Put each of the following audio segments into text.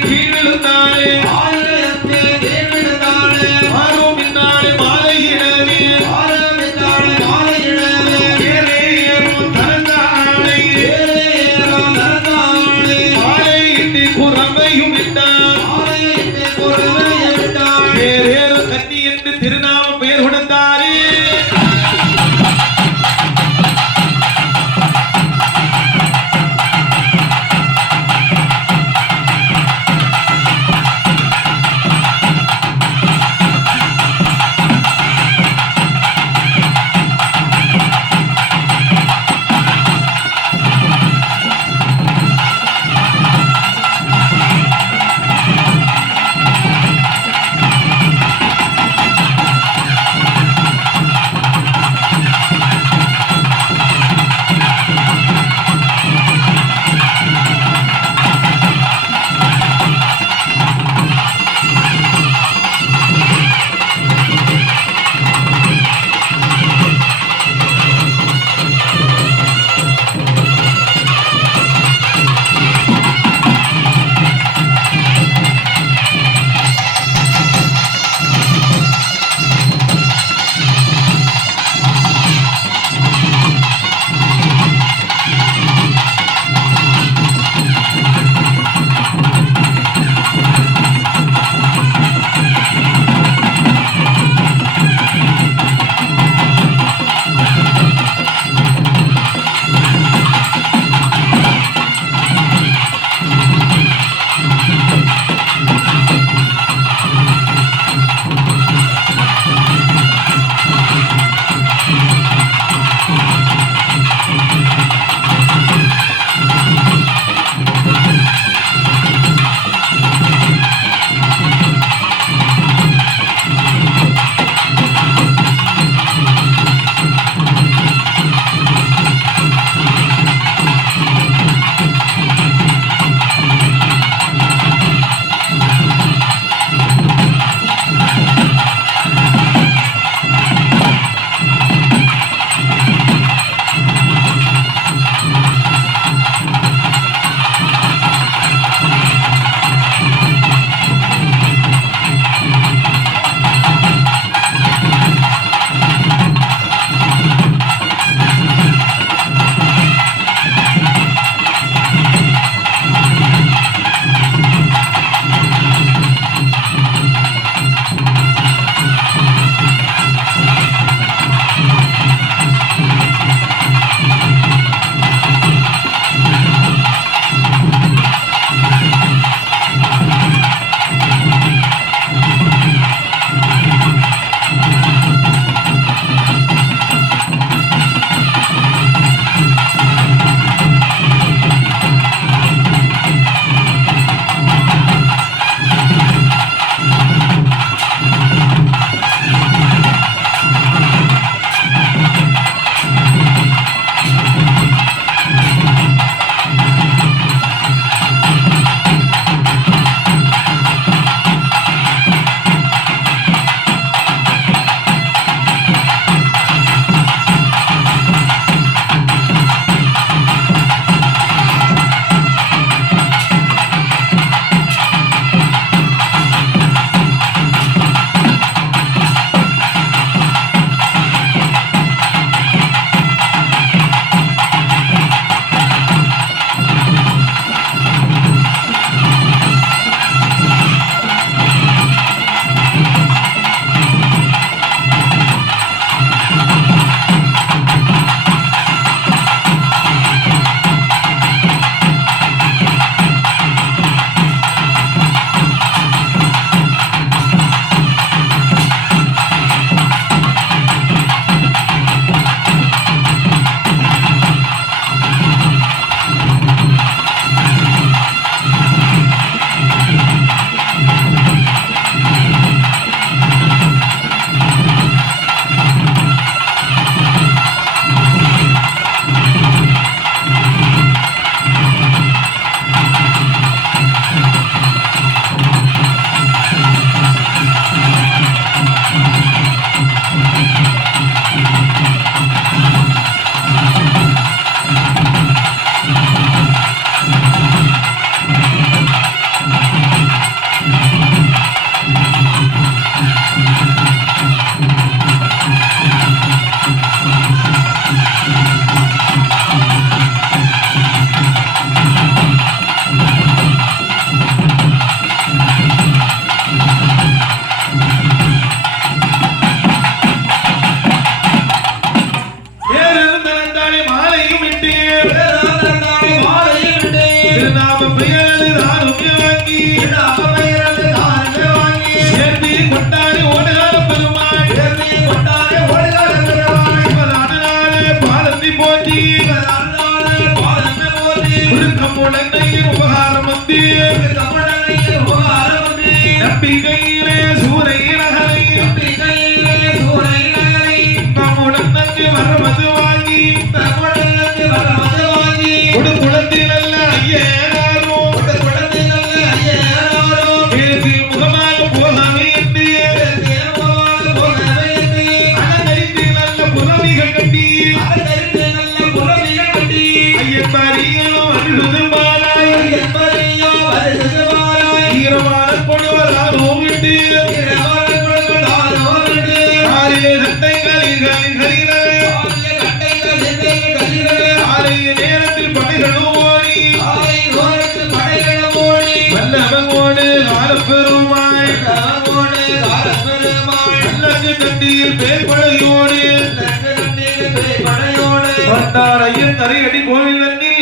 கீழ் விழுந்தாலே கையிலே சூரை நகரை தம்முடன் நஞ்சு வருவது வாங்கி ஒரு குளத்தில் அல்ல ஐயனாரோ பேசி முகமாக போகாமே என்று அலங்கரித்து நல்ல புறவிகள் கட்டி ஐயன் பாரியோ வருவது பாலாய் ஈரமான கொடுவதாரோ விட்டு ஆரிய சட்டை ஆரிய நேரத்தில் படைகளும் ஓடி வல்லவங்கோடு காலப்பெருமாய் நல்லது கண்டியில் பேய்படையோடு வந்தார் ஐயன் கரையடி கோவில் நன்னி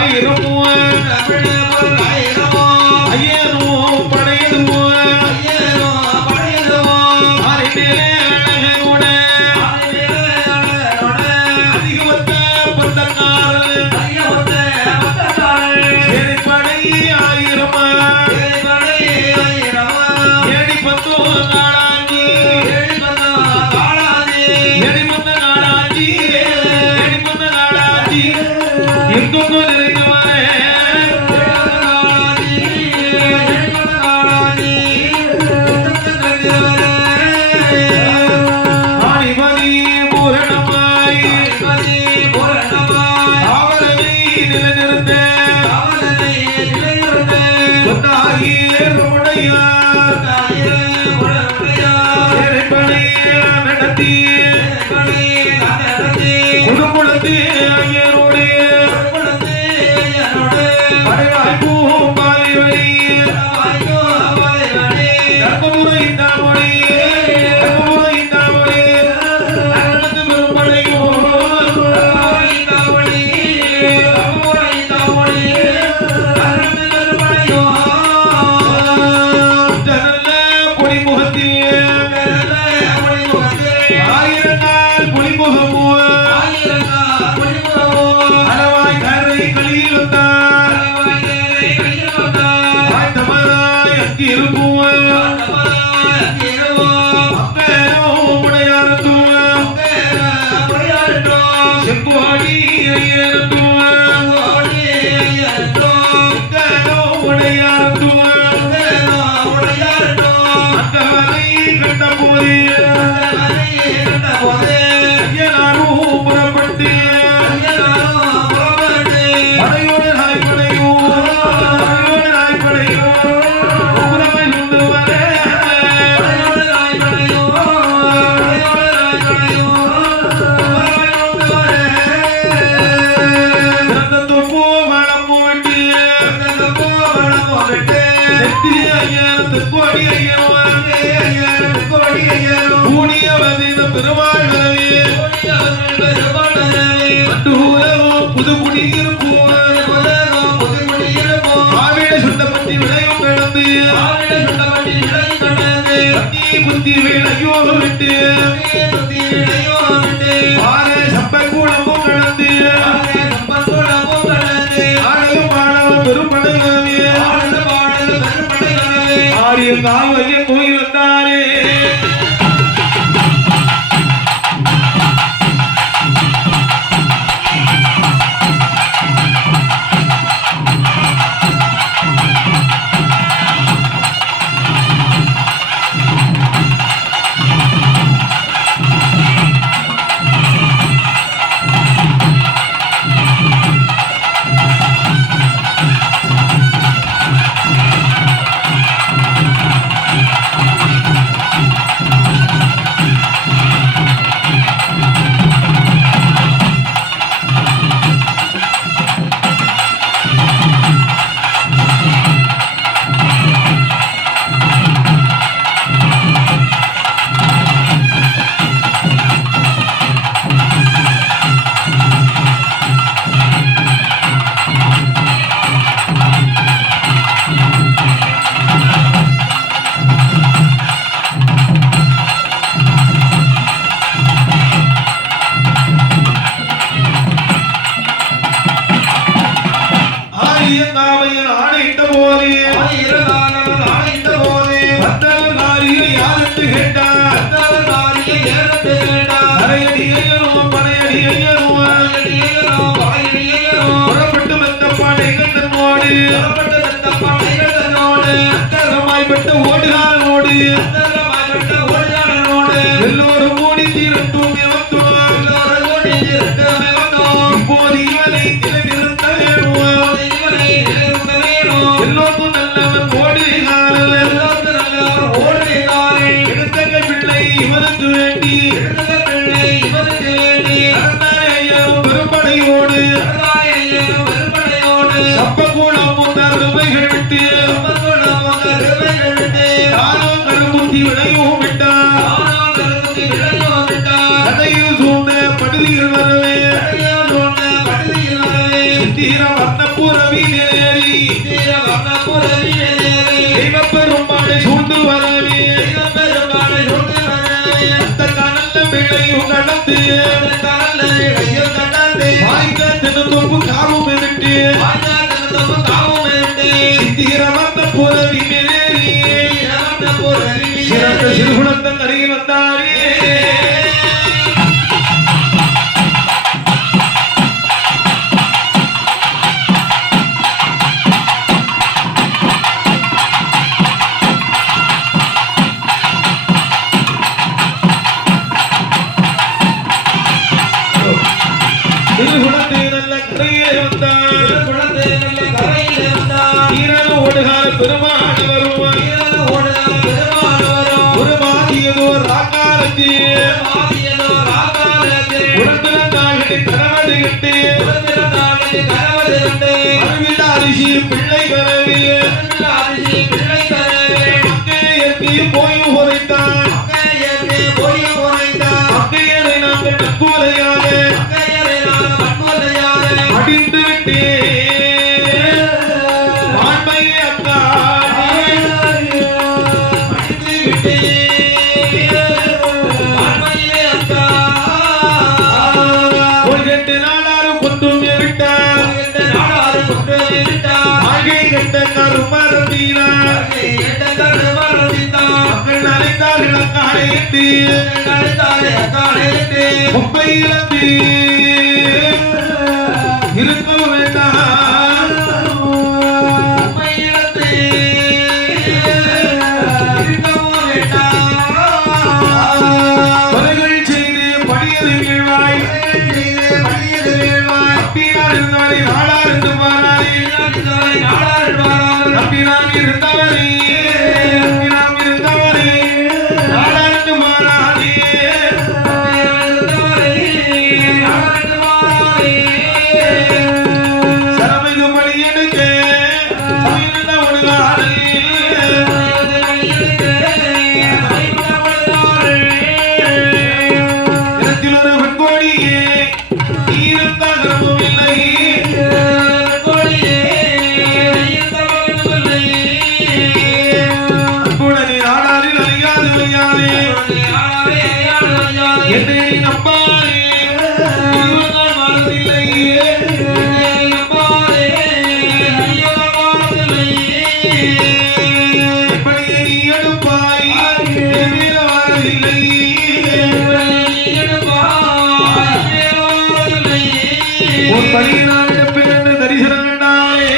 ஆயிரம் எங்கொங்கோ நிறைந்தவனே ஆணிமணி பூரணமாய் ஆவரனை நிலைநிறுத்த ஒன்றாகிய உடையார் நடத்தி குடும்பத்தை ஐயரோடு படைவாய்ப்பும் பாதி வழி தர்மபுரை இந்த மொழி தர்மபுரை இந்த மொழி நடந்து பெரும்படையும் நல்ல பொடிமுகத்தில் ஆயிரங்கால் பொடிமுகமோ அளவாய் கரை களியில் வந்தார் வாய்த்தமராய் அங்கி இருக்கும் அக்கரோ உடையாரத்தும் செங்குவாடி ஐயரத்தும் அக்கரோ உடையாரத்தும் அக்கவரை கண்ட போதே ஐயனாரும் புறப்பட்டு படையோடு நாய்ப்படையும் படையோடு நாய்ப்படையும் புறமை கொண்டு வர சிறந்ததொப்போ வளமோ வெட்டி நெத்தி ஐயனத்துக்கு அடி ஐயனோ ஊனியவது இந்த பெருமாள் புது குடியிருப்போம் மாவிட சுண்டப்பட்டி விளையும் கிடந்து புத்தி வேலையோ விட்டு ஆற சப்பக்கூடமும் கிடந்து ஆடலும் ஆடவும் பெரும்படைகளே ஆரிய காவலிய கோயில் வந்தாரே ஆரியங்காவையில் ஆணையிட்ட போதே பத்தவர் காரியை யாரென்று கேட்டார் அரையடி ஐயரும் பனையடி ஐயரும் புறப்பட்டு மெத்த பாடைகள் தன்னோடு அக்கரமாய்பட்ட ஓடுகாரனோடு எல்லோரும் ஓடி தீரட்டும் இப்போது இவனை நிலைநிறுத்த வேணும் எல்லோருக்கும் நல்லவன் ஓடுகிறாரே எடுத்தங்க பிள்ளை இவனுக்கு வேண்டி ஐயரும் பெரும்படையோடு சப்பக்கூடம் தருமைகள் விட்டு யாரும் கருமுத்தி விளையும் விட்டார் கதையில் சூழ்ந்த படுதிகள் வரவே சித்திர வர்ணப்புறவி நேரி தெய்வப்பெருமானை சூழ்ந்து வரவே அந்த கனல்ல பிள்ளையும் கடந்து வாய்க்க தென்னும் காவும் விட்டு சித்திர வர்ணப்புறவி நேரி சிறந்த சிறுகுணத்தன் அருகில் வந்தாரே உடம்பிறந்தாகி கணவனை கண்டு அறிவிட அரிசி பிள்ளை கரவிய அக்கையற்கு போய் உரைத்தான் அக்கையரை நாங்கள் நட்புரையாக அடிந்து விட்டேன் மாண்பை அக்கா ஒரு 8 நாளாரும் கொண்டும் விட்டார் ஆகை கட்ட கருமரந்தீனார் மக்கள் அழைத்தார்கள் அக்காலையிட்டு முப்பை இழந்து இருக்க வேண்டாம் கொலைகள் செய்து பணியது வீழ்வாய் நம்பினார் இருந்தாரே நாளார் என்று பாராதே நம்பினாம் இருந்தவரே நாளார் என்று மாறாதே சரமிகு பணி எடுக்க சமையல ஒரு காலில் இடத்தில் ஒரு வெண்கோடியே ஈரத்தகமும் இல்லை அன்புடனே நாடாரில் அறியாது வையாதே என்னை நம்பாதே இருவர்கள் வாழ்வதில்லையே எப்படியே நீ எடுப்பாய் எதிர வரவில்லை உன் பணியினால் இடப்பிழந்து தரிசனம் கண்டாலே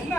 என்ன